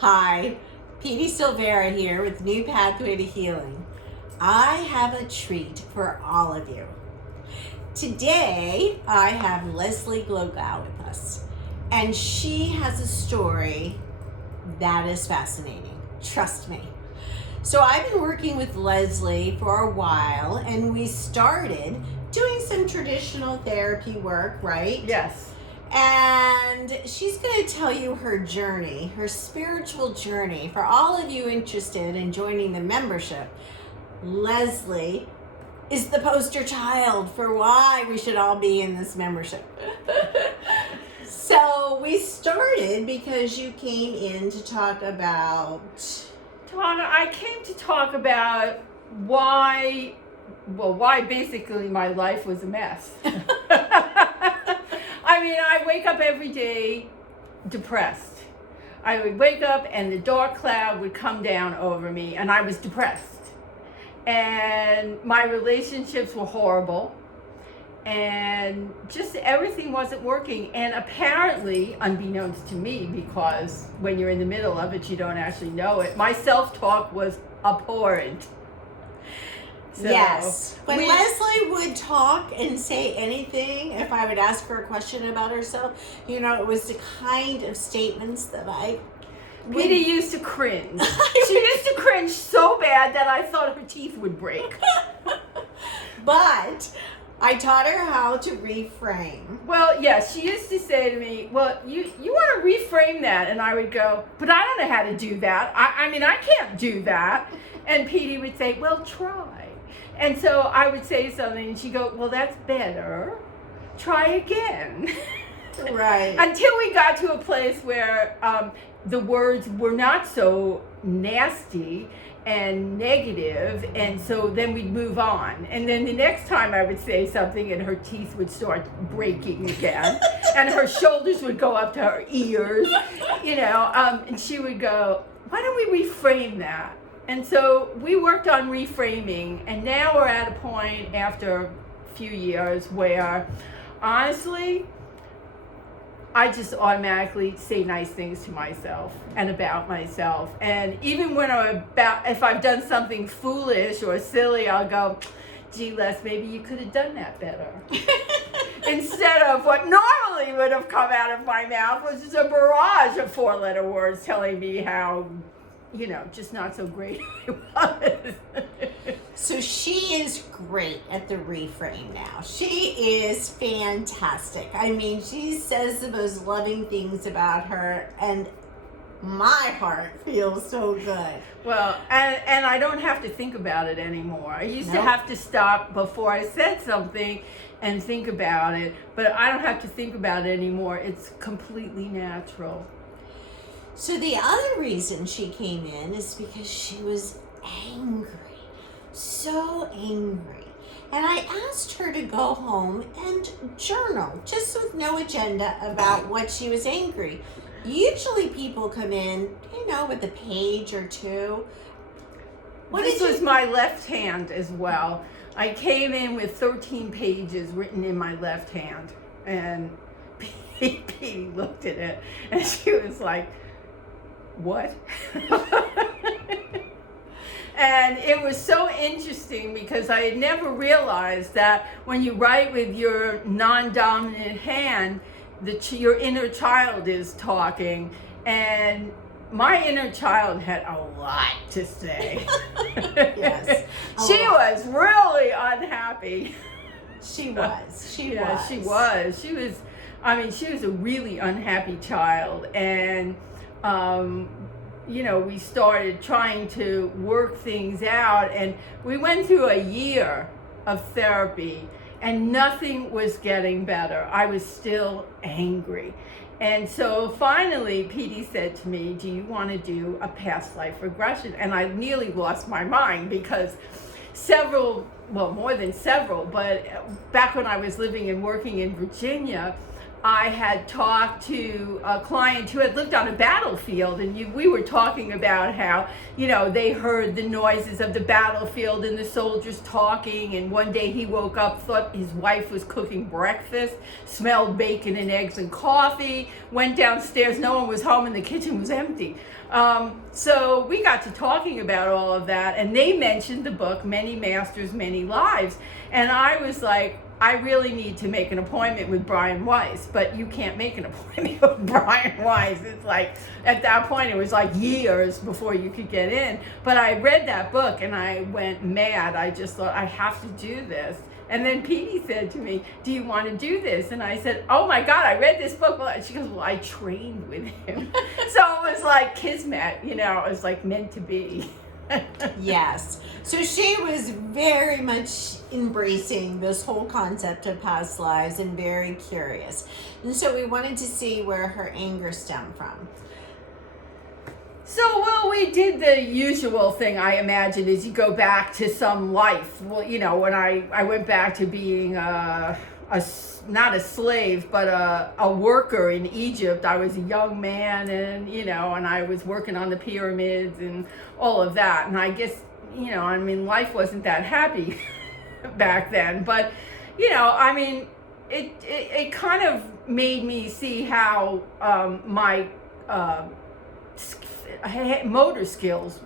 Hi, Petey Silvera here with New Pathway to Healing. I have a treat for all of you. Today, I have Leslie Glogow with us, and she has a story that is fascinating. Trust me. So I've been working with Leslie for a while, and we started doing some traditional therapy work, right? Yes. And she's going to tell you her journey, her spiritual journey. For all of you interested in joining the membership, Leslie is the poster child for why we should all be in this membership. So we started because you came in to talk about... Donna, I came to talk about why basically my life was a mess. I mean, I wake up every day depressed. I would wake up and the dark cloud would come down over me and I was depressed. And my relationships were horrible. And just everything wasn't working. And apparently, unbeknownst to me, because when you're in the middle of it, you don't actually know it, my self-talk was abhorrent. So yes. When Leslie would talk and say anything, if I would ask her a question about herself, you know, it was the kind of statements that Peter used to cringe. She used to cringe so bad that I thought her teeth would break. But I taught her how to reframe. Well, yes, she used to say to me, well, you want to reframe that? And I would go, but I don't know how to do that. I mean, I can't do that. And Petey would say, well, try. And so I would say something and she'd go, well, that's better. Try again. Right. Until we got to a place where the words were not so nasty and negative, and so then we'd move on. And then the next time I would say something and her teeth would start breaking again and her shoulders would go up to her ears, and she would go, why don't we reframe that? And so we worked on reframing, and now we're at a point after a few years where, honestly, I just automatically say nice things to myself and about myself. And even when if I've done something foolish or silly, I'll go, gee, Les, maybe you could have done that better. Instead of what normally would have come out of my mouth, which is a barrage of 4-letter words telling me how, just not so great I was. So she is great at the reframe now. She is fantastic. I mean, she says the most loving things about her, and my heart feels so good. Well, and I don't have to think about it anymore. I used to have to stop before I said something and think about it, but I don't have to think about it anymore. It's completely natural. So the other reason she came in is because she was angry. So angry. And I asked her to go home and journal, just with no agenda about what she was angry. Usually people come in, with a page or two. This was my left hand as well. I came in with 13 pages written in my left hand. And Petey looked at it and she was like, what? And it was so interesting because I had never realized that when you write with your non-dominant hand, your inner child is talking. And my inner child had a lot to say. Yes. She was really unhappy. She was. She was a really unhappy child. And we started trying to work things out, and we went through a year of therapy and nothing was getting better. I was still angry. And so finally Petey said to me, do you want to do a past life regression? And I nearly lost my mind because more than several, but back when I was living and working in Virginia, I had talked to a client who had lived on a battlefield, and we were talking about how, they heard the noises of the battlefield and the soldiers talking, and one day he woke up, thought his wife was cooking breakfast, smelled bacon and eggs and coffee, went downstairs, no one was home, and the kitchen was empty. So we got to talking about all of that, and they mentioned the book, Many Masters, Many Lives, and I was like, I really need to make an appointment with Brian Weiss, but you can't make an appointment with Brian Weiss. It's like, at that point, it was like years before you could get in. But I read that book and I went mad. I just thought, I have to do this. And then Petey said to me, do you want to do this? And I said, oh my God, I read this book. She goes, well, I trained with him. So it was like kismet, it was like meant to be. Yes. So she was very much embracing this whole concept of past lives and very curious. And so we wanted to see where her anger stemmed from. So, well, we did the usual thing, I imagine, is you go back to some life. Well, when I went back to being not a slave, but a worker in Egypt. I was a young man, and and I was working on the pyramids and all of that. And I guess, life wasn't that happy back then. But, it kind of made me see how my motor skills,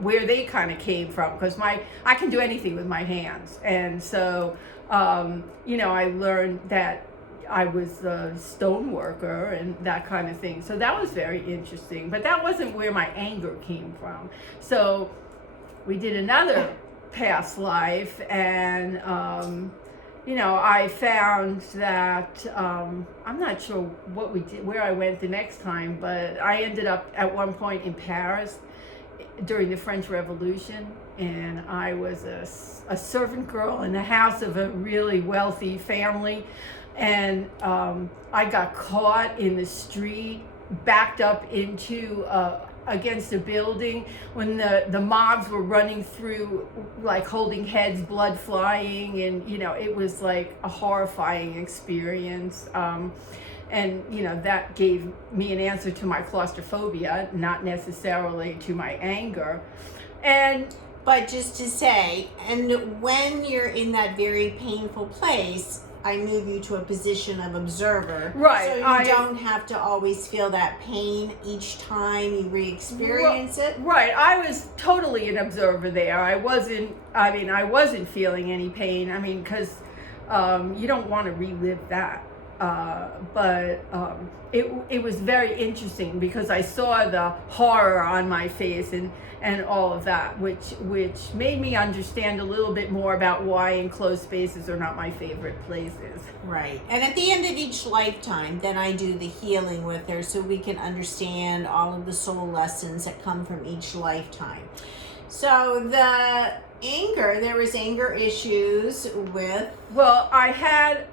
where they kind of came from, because I can do anything with my hands. And so, I learned that I was a stone worker and that kind of thing. So that was very interesting, but that wasn't where my anger came from. So we did another past life, and, I found that, I'm not sure what we did, where I went the next time, but I ended up at one point in Paris during the French Revolution, and I was a servant girl in the house of a really wealthy family, and I got caught in the street, backed up into against a building when the mobs were running through, like holding heads, blood flying, and it was like a horrifying experience. And that gave me an answer to my claustrophobia, not necessarily to my anger. But just to say, and when you're in that very painful place, I move you to a position of observer. Right. So you don't have to always feel that pain each time you re-experience it. Right. I was totally an observer there. I wasn't feeling any pain. Because you don't want to relive that. But it was very interesting because I saw the horror on my face and all of that, which made me understand a little bit more about why enclosed spaces are not my favorite places. Right. And at the end of each lifetime, then I do the healing with her so we can understand all of the soul lessons that come from each lifetime. So there was anger issues with... Well, I had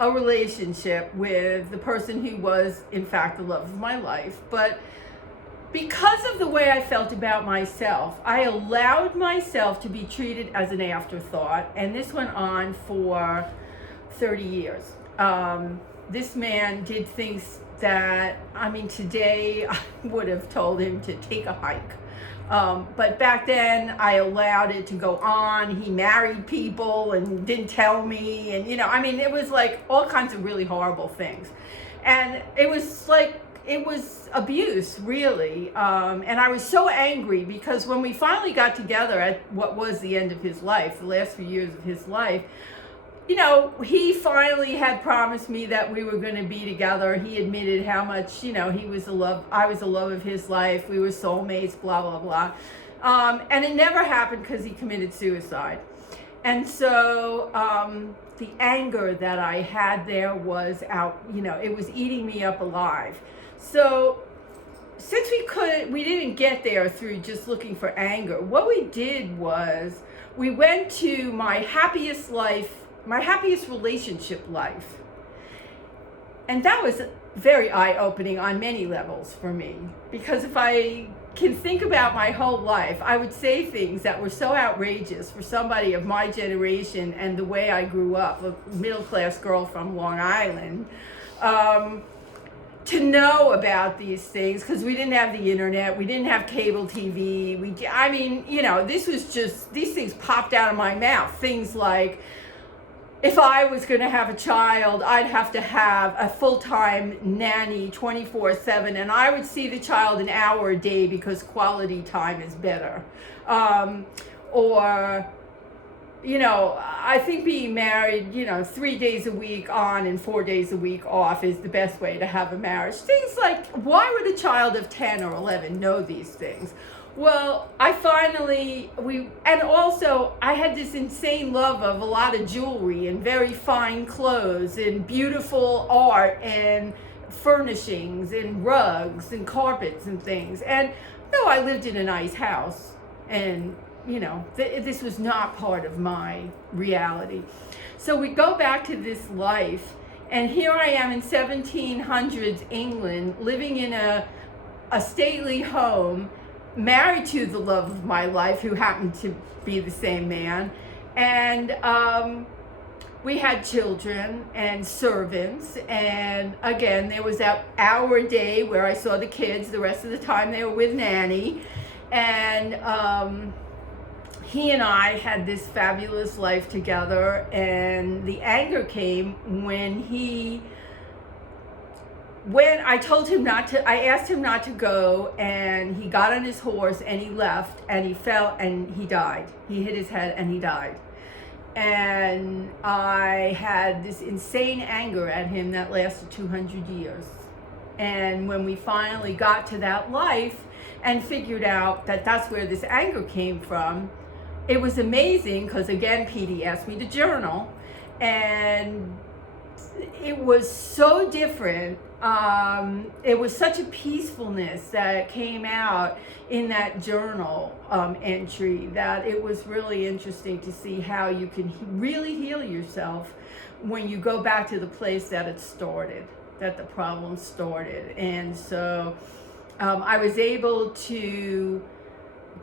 a relationship with the person who was, in fact, the love of my life, but because of the way I felt about myself, I allowed myself to be treated as an afterthought, and this went on for 30 years. This man did things that, today I would have told him to take a hike. But back then I allowed it to go on. He married people and didn't tell me, and it was like all kinds of really horrible things. And it was abuse, really. And I was so angry because when we finally got together at what was the end of his life, the last few years of his life, he finally had promised me that we were going to be together. He admitted how much, he was I was the love of his life. We were soulmates, blah, blah, blah. And it never happened because he committed suicide. And so the anger that I had there was out, it was eating me up alive. So since we didn't get there through just looking for anger, what we did was we went to my happiest relationship life. And that was very eye-opening on many levels for me. Because if I can think about my whole life, I would say things that were so outrageous for somebody of my generation and the way I grew up, a middle-class girl from Long Island. to know about these things, because we didn't have the internet, we didn't have cable TV. This was just, these things popped out of my mouth. Things like, if I was going to have a child, I'd have to have a full-time nanny 24/7, and I would see the child an hour a day because quality time is better. I think being married, 3 days a week on and 4 days a week off is the best way to have a marriage. Things like, why would a child of 10 or 11 know these things? Well, I had this insane love of a lot of jewelry and very fine clothes and beautiful art and furnishings and rugs and carpets and things. And though I lived in a nice house, and this was not part of my reality. So we go back to this life, and here I am in 1700s England, living in a stately home, married to the love of my life, who happened to be the same man. And we had children and servants, and again, there was that hour a day where I saw the kids. The rest of the time they were with Nanny. And he and I had this fabulous life together, and the anger came when I told him I asked him not to go, and he got on his horse and he left, and he fell and he died. He hit his head and he died. And I had this insane anger at him that lasted 200 years. And when we finally got to that life and figured out that that's where this anger came from, it was amazing, because again, Petey asked me to journal, and it was so different. It was such a peacefulness that came out in that journal entry, that it was really interesting to see how you can really heal yourself when you go back to the place that it started, that the problem started. And so I was able to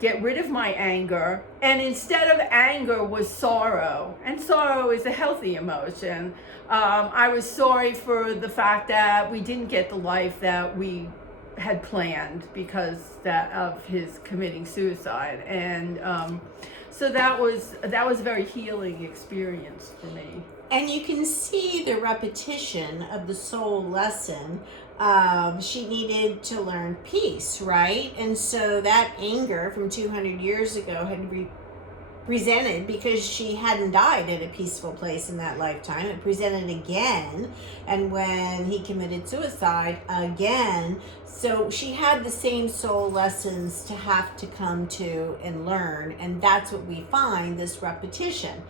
get rid of my anger, and instead of anger was sorrow, and sorrow is a healthy emotion. I was sorry for the fact that we didn't get the life that we had planned because of his committing suicide, and so that was a very healing experience for me. And you can see the repetition of the soul lesson. She needed to learn peace, right? And so that anger from 200 years ago had presented, because she hadn't died at a peaceful place in that lifetime. It presented again, and when he committed suicide again. So she had the same soul lessons to have to come to and learn, and that's what we find, this repetition.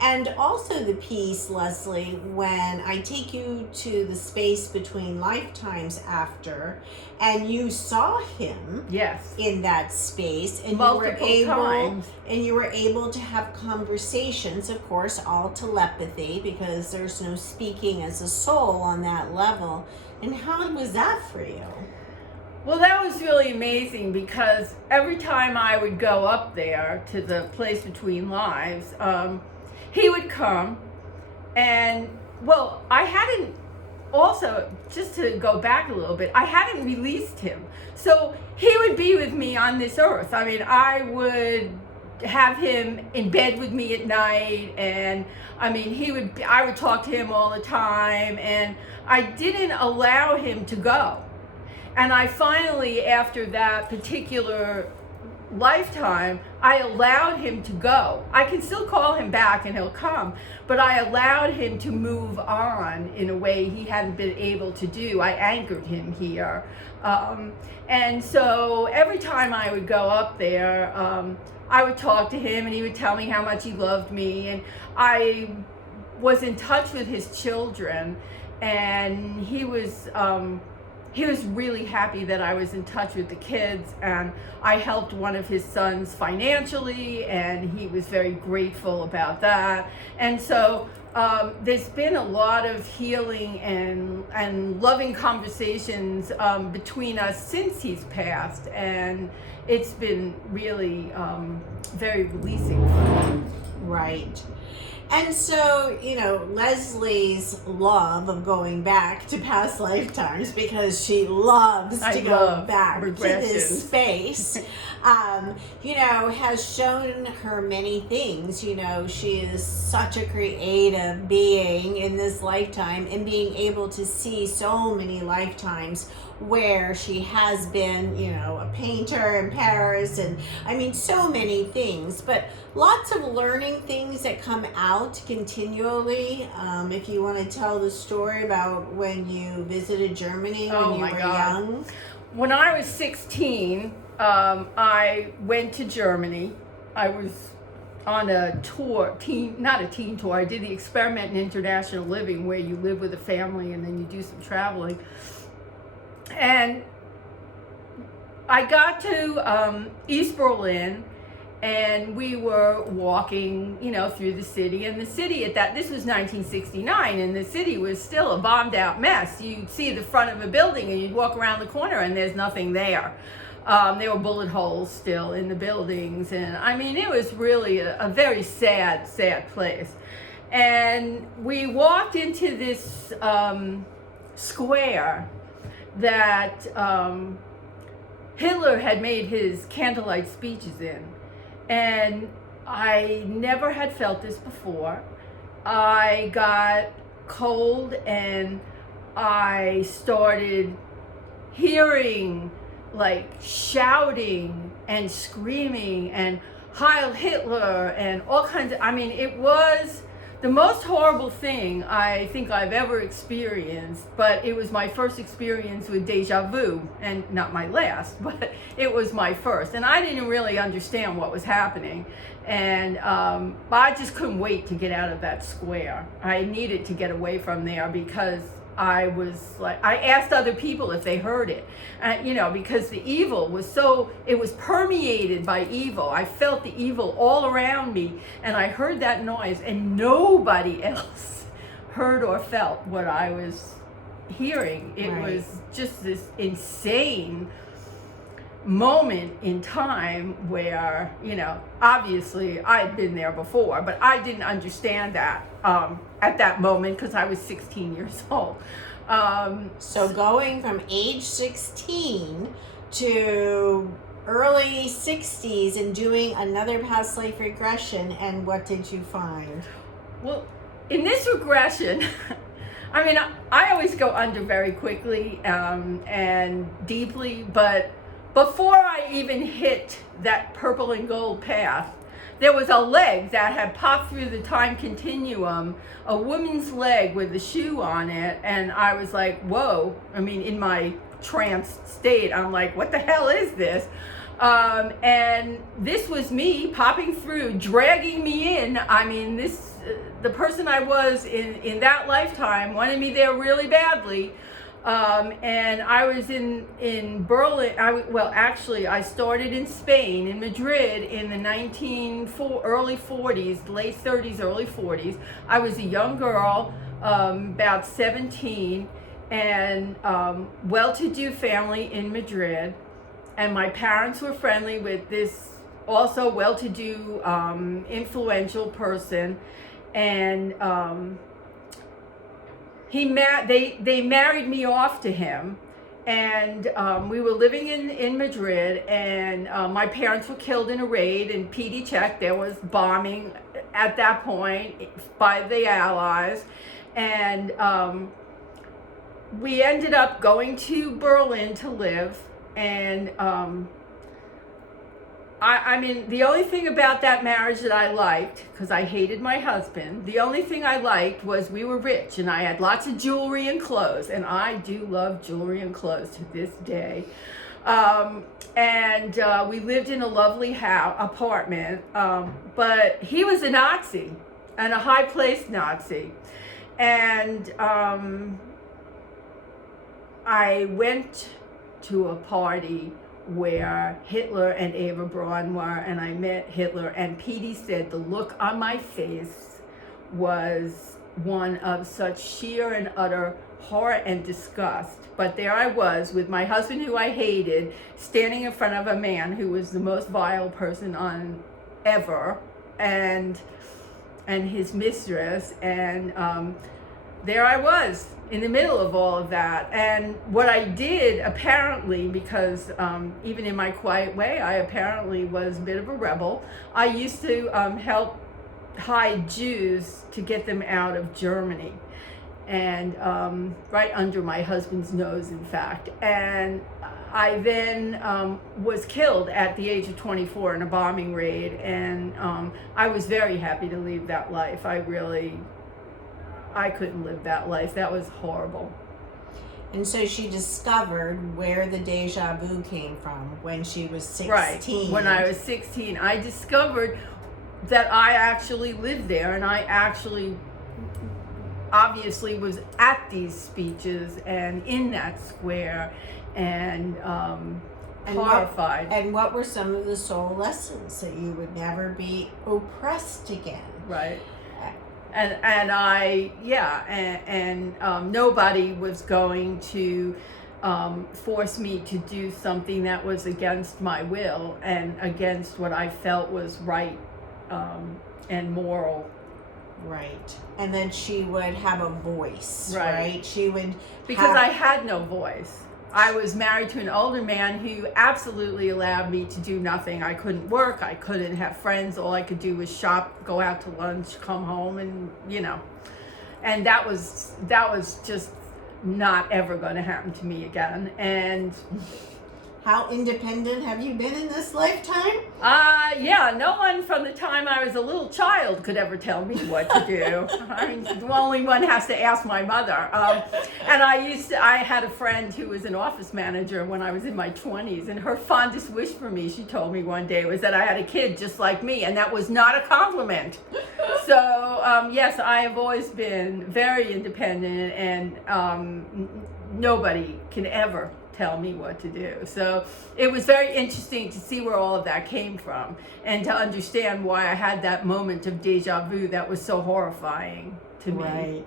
And also the piece, Leslie, when I take you to the space between lifetimes after, and you saw him, yes, in that space, and multiple times. And you were able to have conversations, of course, all telepathy, because there's no speaking as a soul on that level. And how was that for you? Well, that was really amazing, because every time I would go up there to the place between lives, he would come, and I hadn't, also, just to go back a little bit, I hadn't released him. So he would be with me on this earth. I mean, I would have him in bed with me at night, and I would talk to him all the time, and I didn't allow him to go. And I finally, after that particular lifetime, I allowed him to go. I can still call him back and he'll come, but I allowed him to move on in a way he hadn't been able to do. I anchored him here. And so every time I would go up there, I would talk to him, and he would tell me how much he loved me, and I was in touch with his children, and he was really happy that I was in touch with the kids, and I helped one of his sons financially, and he was very grateful about that. And so there's been a lot of healing and loving conversations between us since he's passed, and it's been really very releasing for me. Right. And so, Leslie's love of going back to past lifetimes, because she loves I to go love back to regressions. this space, has shown her many things. She is such a creative being in this lifetime, and being able to see so many lifetimes where she has been, a painter in Paris, and so many things, but lots of learning things that come out continually. If you want to tell the story about when you visited Germany when you were young. When I was 16, I went to Germany. I was on a tour, not a teen tour. I did the Experiment in International Living, where you live with a family and then you do some traveling. And I got to East Berlin, and we were walking, through the city. And the city this was 1969, and the city was still a bombed out mess. You'd see the front of a building, and you'd walk around the corner, and there's nothing there. There were bullet holes still in the buildings, and it was really a very sad, sad place. And we walked into this square that Hitler had made his candlelight speeches in. And I never had felt this before. I got cold, and I started hearing like shouting and screaming and Heil Hitler and all kinds of, it was the most horrible thing I think I've ever experienced, but it was my first experience with deja vu, and not my last, but it was my first. And I didn't really understand what was happening. And I just couldn't wait to get out of that square. I needed to get away from there, because I was like, I asked other people if they heard it, because the evil was it was permeated by evil. I felt the evil all around me, and I heard that noise, and nobody else heard or felt what I was hearing. It was just this insane moment in time where, obviously I'd been there before, but I didn't understand that at that moment, because I was 16 years old. So going from age 16 to early 60s and doing another past life regression, and what did you find? Well, in this regression, I always go under very quickly and deeply, but before I even hit that purple and gold path, there was a leg that had popped through the time continuum, a woman's leg with a shoe on it, and I was like, whoa. In my trance state, I'm like, what the hell is this? And this was me popping through, dragging me in. The person I was in that lifetime wanted me there really badly. And I was in Berlin. I started in Spain, in Madrid, in the early 40s, late 30s, early 40s. I was a young girl, about 17, and well-to-do family in Madrid. And my parents were friendly with this also well-to-do, influential person, and they married me off to him, and we were living in Madrid, and my parents were killed in a raid in PD Czech. There was bombing at that point by the Allies, and we ended up going to Berlin to live. And the only thing about that marriage that I liked, because I hated my husband, the only thing I liked was we were rich, and I had lots of jewelry and clothes, and I do love jewelry and clothes to this day. And we lived in a lovely apartment, but he was a Nazi, and a high-placed Nazi. And I went to a party where Hitler and Eva Braun were, and I met Hitler, and Petey said the look on my face was one of such sheer and utter horror and disgust. But there I was with my husband, who I hated, standing in front of a man who was the most vile person on ever, and and his mistress, and there I was in the middle of all of that. And what I did, apparently, because even in my quiet way, I apparently was a bit of a rebel. I used to help hide Jews to get them out of Germany, and right under my husband's nose, in fact. And I then was killed at the age of 24 in a bombing raid, and I was very happy to leave that life. I couldn't live that life. That was horrible. And so she discovered where the deja vu came from when she was 16. Right. When I was 16, I discovered that I actually lived there, and I actually obviously was at these speeches and in that square, and horrified. And what were some of the soul lessons? That you would never be oppressed again. Right. And I, yeah, and nobody was going to force me to do something that was against my will and against what I felt was right and moral. Right. And then she would have a voice, Right. right? She would Because I had no voice. I was married to an older man who absolutely allowed me to do nothing. I couldn't work. I couldn't have friends. All I could do was shop, go out to lunch, come home, and and that was just not ever going to happen to me again. And How independent have you been in this lifetime? yeah, no one from the time I was a little child could ever tell me what to do. I mean, the only one has to ask my mother. And I had a friend who was an office manager when I was in my 20s, and her fondest wish for me, she told me one day, was that I had a kid just like me, and that was not a compliment. So, yes, I have always been very independent, and nobody can ever tell me what to do. So it was very interesting to see where all of that came from, and to understand why I had that moment of deja vu that was so horrifying to me. Right.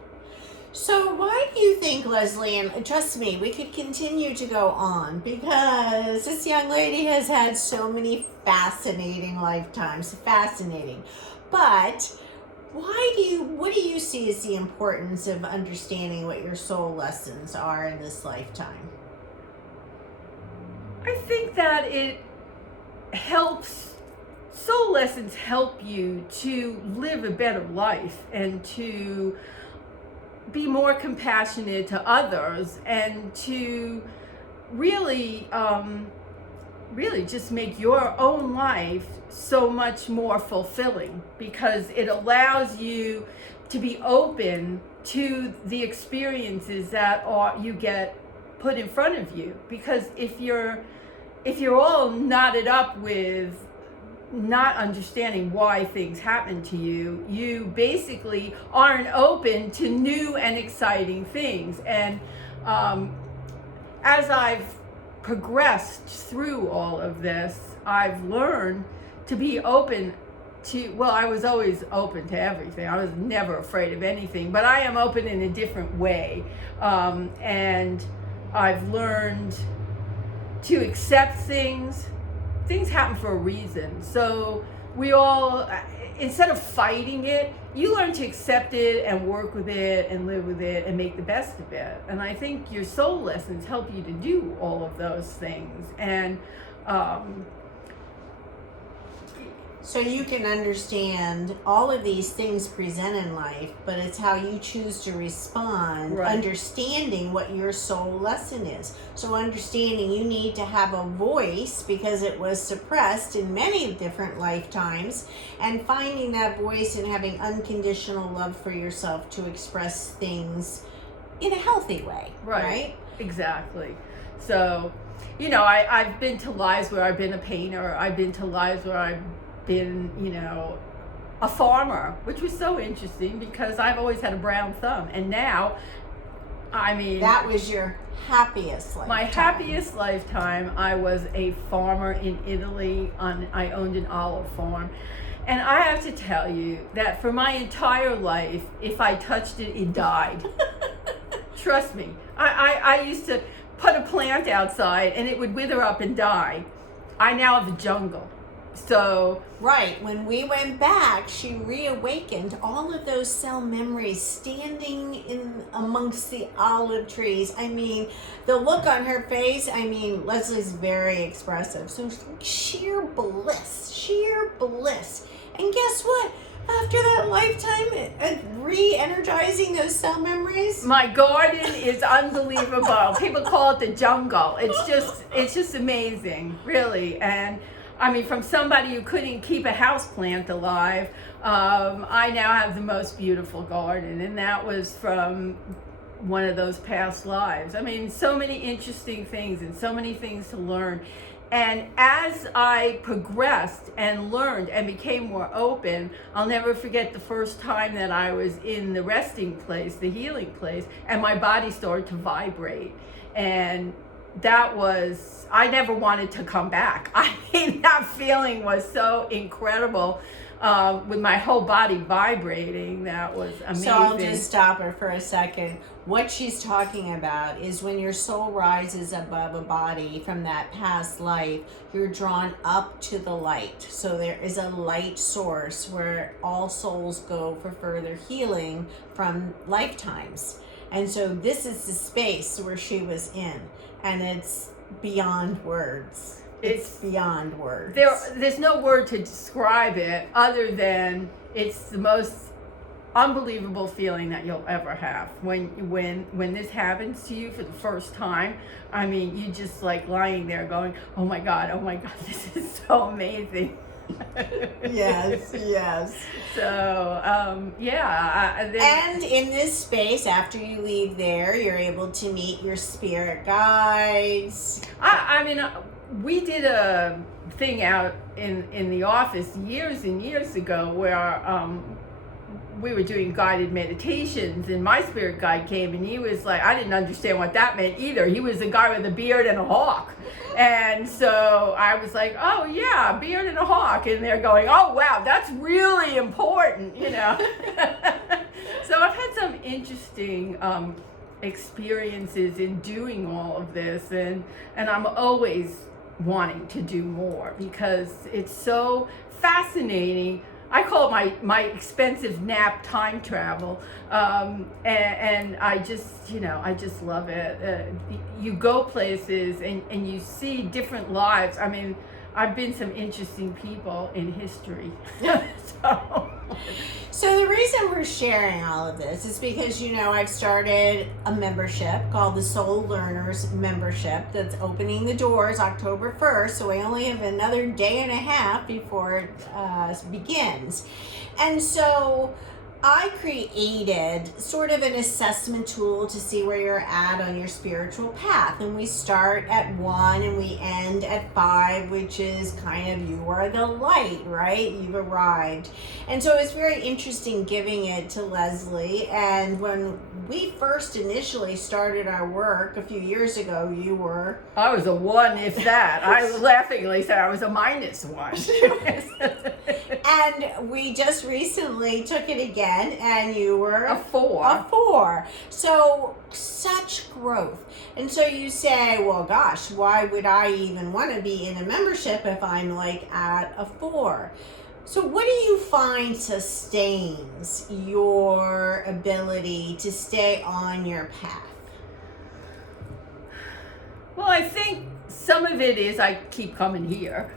So why do you think, Leslie, and trust me, we could continue to go on, because this young lady has had so many fascinating lifetimes, fascinating. But what do you see as the importance of understanding what your soul lessons are in this lifetime? I think that it helps, soul lessons help you to live a better life and to be more compassionate to others, and to really just make your own life so much more fulfilling, because it allows you to be open to the experiences that you get put in front of you. Because if you're all knotted up with not understanding why things happen to you, you basically aren't open to new and exciting things. And as I've progressed through all of this, I've learned to be open to, well, I was always open to everything. I was never afraid of anything, but I am open in a different way. And I've learned to accept things. Things happen for a reason. So we all, instead of fighting it, you learn to accept it and work with it and live with it and make the best of it. And I think your soul lessons help you to do all of those things. And so you can understand all of these things present in life, but it's how you choose to respond, Right. understanding what your soul lesson is. So understanding you need to have a voice because it was suppressed in many different lifetimes, and finding that voice and having unconditional love for yourself to express things in a healthy way, right? Exactly. So, I've been to lives where I've been a painter. I've been to lives where I've been, a farmer, which was so interesting because I've always had a brown thumb. And now, That was your happiest lifetime. my happiest lifetime, I was a farmer in Italy. I owned an olive farm. And I have to tell you that for my entire life, if I touched it, it died. Trust me. I used to put a plant outside and it would wither up and die. I now have a jungle. So Right. When we went back, she reawakened all of those cell memories standing in amongst the olive trees. I mean, the look on her face, I mean, Leslie's very expressive. So it's like sheer bliss, sheer bliss. And guess what? After that lifetime, re-energizing those cell memories. my garden is unbelievable. People call it the jungle. It's just amazing, really. And I mean, from somebody who couldn't keep a house plant alive, I now have the most beautiful garden, and that was from one of those past lives. I mean, so many interesting things and so many things to learn. And as I progressed and learned and became more open, I'll never forget the first time that I was in the resting place, the healing place, and my body started to vibrate. And that was, I never wanted to come back. I mean, that feeling was so incredible. With my whole body vibrating, that was amazing. So I'll just stop her for a second. What she's talking about is when your soul rises above a body from that past life, you're drawn up to the light. So there is a light source where all souls go for further healing from lifetimes. And so this is the space where she was in, and it's beyond words. It's beyond words. There's no word to describe it other than it's the most unbelievable feeling that you'll ever have when this happens to you for the first time. I mean, you just like lying there going, oh my god, this is so amazing. Yes. So and in this space, after you leave there, you're able to meet your spirit guides. I mean, we did a thing out in the office years and years ago where we were doing guided meditations, and my spirit guide came, and he was like, I didn't understand what that meant either. He was a guy with a beard and a hawk. And so I was like, oh yeah, beard and a hawk. And they're going, oh wow, that's really important, you know. So I've had some interesting experiences in doing all of this, and I'm always wanting to do more because it's so fascinating. I call it my expensive nap time travel, and I just love it. You go places and you see different lives. I mean, I've been some interesting people in history. So the reason we're sharing all of this is because, I've started a membership called the Soul Learners Membership that's opening the doors October 1st. So we only have another day and a half before it begins. And so I created sort of an assessment tool to see where you're at on your spiritual path. And we start at 1 and we end at 5, which is kind of you are the light, right? You've arrived. And so it's very interesting giving it to Leslie. And when we first initially started our work a few years ago, you were... I was a 1, if that. I laughingly said I was a -1. And we just recently took it again, and you were a 4. A 4. So such growth. And so you say, well, gosh, why would I even want to be in a membership if I'm like at a 4? So what do you find sustains your ability to stay on your path? Well, I think some of it is I keep coming here.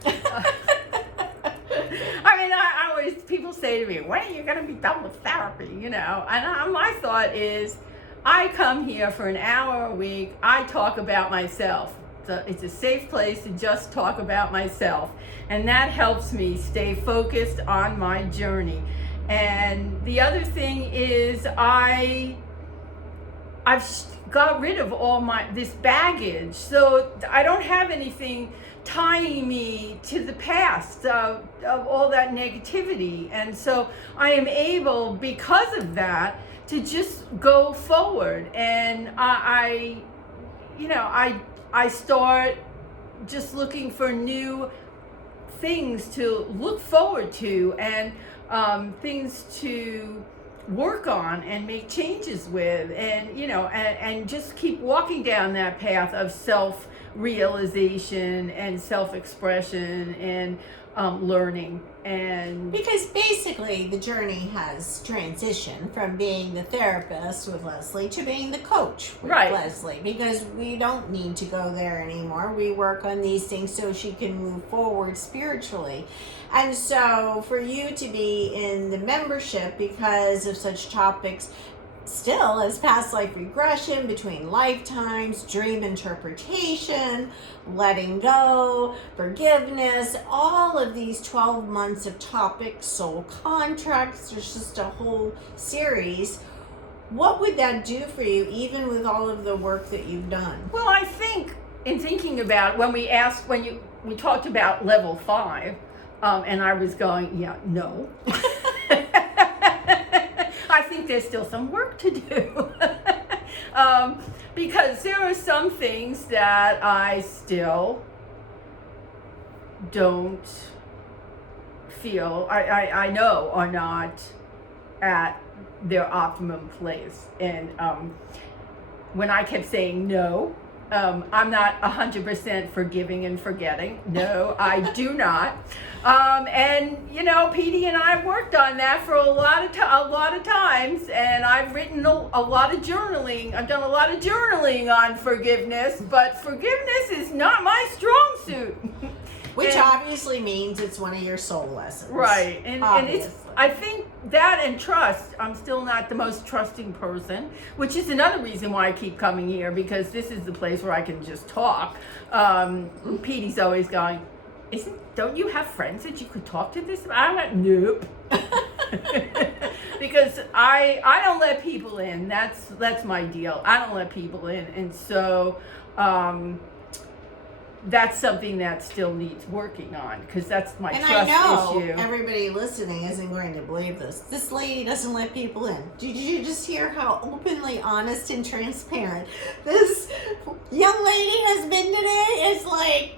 I mean, I always, people say to me, when are you going to be done with therapy, And my thought is, I come here for an hour a week, I talk about myself. So it's a safe place to just talk about myself. And that helps me stay focused on my journey. And the other thing is I've got rid of all this baggage. So I don't have anything tying me to the past of all that negativity. And so I am able, because of that, to just go forward. And I start just looking for new things to look forward to, and things to work on and make changes with, and and just keep walking down that path of self realization and self-expression and learning. And because basically the journey has transitioned from being the therapist with Leslie to being the coach with Right. Leslie, because we don't need to go there anymore. We work on these things so she can move forward spiritually. And so for you to be in the membership because of such topics still as past life regression, between lifetimes, dream interpretation, letting go, forgiveness, all of these 12 months of topics, soul contracts, there's just a whole series. What would that do for you, even with all of the work that you've done? well, I think in thinking about we talked about level 5, and I was going, yeah, no. I think there's still some work to do. Because there are some things that I still don't feel, I know are not at their optimum place. And when I kept saying no, I'm not 100% forgiving and forgetting. No, I do not. And Petey and I have worked on that for a lot of times, and I've written a lot of journaling. I've done a lot of journaling on forgiveness, but forgiveness is not my strong suit. Which obviously means it's one of your soul lessons. Right. And it's, I think that and trust, I'm still not the most trusting person, which is another reason why I keep coming here, because this is the place where I can just talk. Petey's always going, don't you have friends that you could talk to this about? I went, nope. Because I don't let people in. That's my deal. I don't let people in. And so that's something that still needs working on, because that's my trust issue. And I know everybody listening isn't going to believe this. This lady doesn't let people in. Did you just hear how openly honest and transparent this young lady has been today? It's like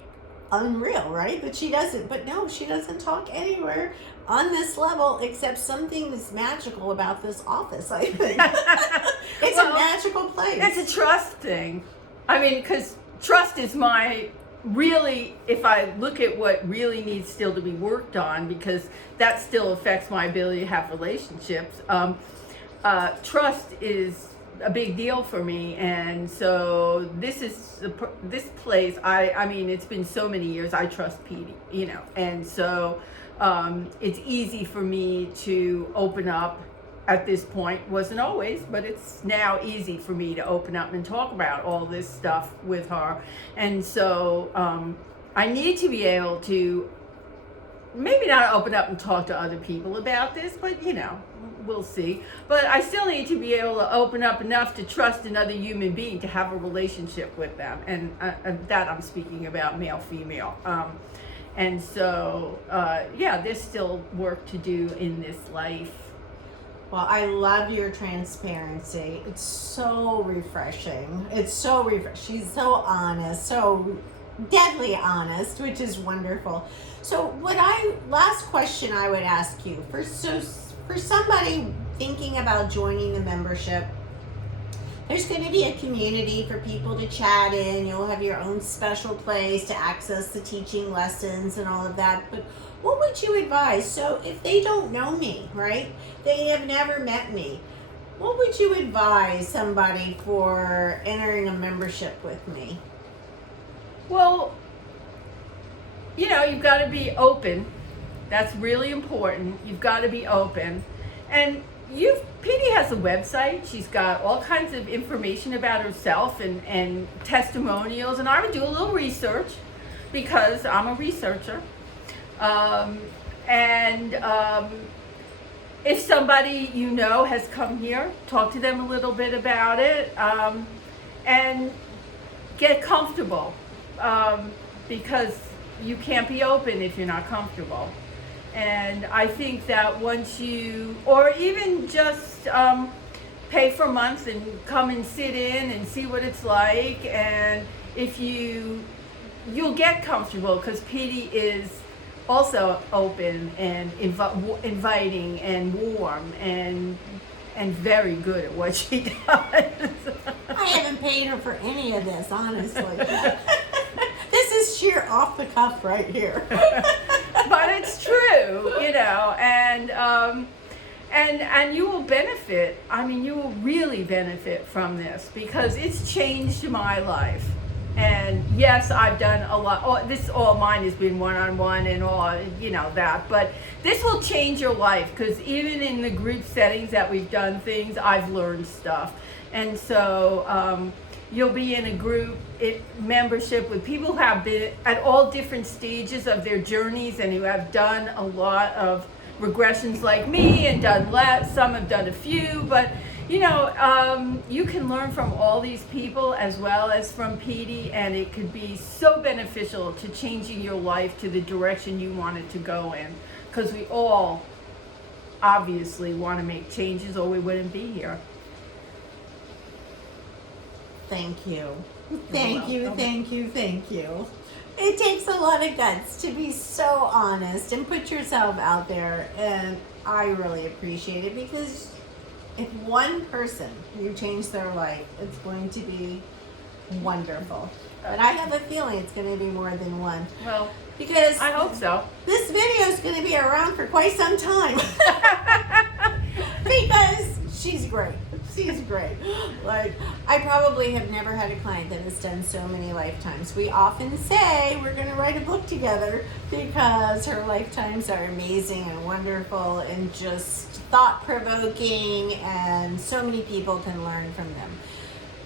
unreal, right? But she doesn't. But no, she doesn't talk anywhere on this level except something that's magical about this office, I think. It's a magical place. It's a trust thing. I mean, because trust is really, if I look at what really needs still to be worked on, because that still affects my ability to have relationships, trust is a big deal for me. And so this place, I mean, it's been so many years, I trust Petey, and so it's easy for me to open up. At this point, wasn't always, but it's now easy for me to open up and talk about all this stuff with her. And so I need to be able to maybe not open up and talk to other people about this, but we'll see. But I still need to be able to open up enough to trust another human being to have a relationship with them. And that I'm speaking about male, female. And so, there's still work to do in this life. Well, I love your transparency. It's so refreshing. She's so honest, so deadly honest, which is wonderful. So last question I would ask you, for somebody thinking about joining the membership, there's going to be a community for people to chat in. You'll have your own special place to access the teaching lessons and all of that. But what would you advise? So if they don't know me, right? They have never met me. What would you advise somebody for entering a membership with me? Well, you've got to be open. That's really important. You've got to be open. And Petey has a website. She's got all kinds of information about herself and testimonials. And I would do a little research, because I'm a researcher. If somebody has come here, talk to them a little bit about it, and get comfortable, because you can't be open if you're not comfortable. And I think that once or even just pay for a month and come and sit in and see what it's like, and if you'll get comfortable, because Petey is also open and inviting and warm and very good at what she does. I haven't paid her for any of this, honestly. off the cuff right here. But it's true, you know, and you will benefit. I mean, you will really benefit from this because it's changed my life. And yes, I've done a lot. All mine has been one-on-one and all, you know, that. But this will change your life because even in the group settings that we've done things, I've learned stuff. And so you'll be in a group membership with people who have been at all different stages of their journeys and who have done a lot of regressions like me and done less. Some have done a few, but you know, you can learn from all these people as well as from Petey, and it could be so beneficial to changing your life to the direction you want it to go in. Because we all obviously want to make changes or we wouldn't be here. Thank you. Thank you, welcome. thank you, thank you. It takes a lot of guts to be so honest and put yourself out there, and I really appreciate it because if one person you change their life, it's going to be wonderful. But I have a feeling it's going to be more than one Well, because I hope so. this video is going to be around for quite some time because she's great. She's great. Like, I probably have never had a client that has done so many lifetimes. We often say we're going to write a book together because her lifetimes are amazing and wonderful and just thought-provoking, and so many people can learn from them.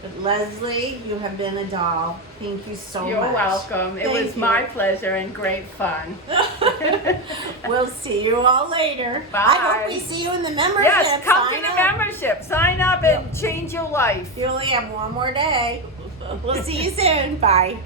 But Leslie, you have been a doll. Thank you so much. You're welcome. It Thank was you. my pleasure and great fun. We'll see you all later. Bye. I hope we see you in the membership. Yes, come to Sign the up. membership. Sign up and change your life. You only have one more day. We'll see you soon. Bye.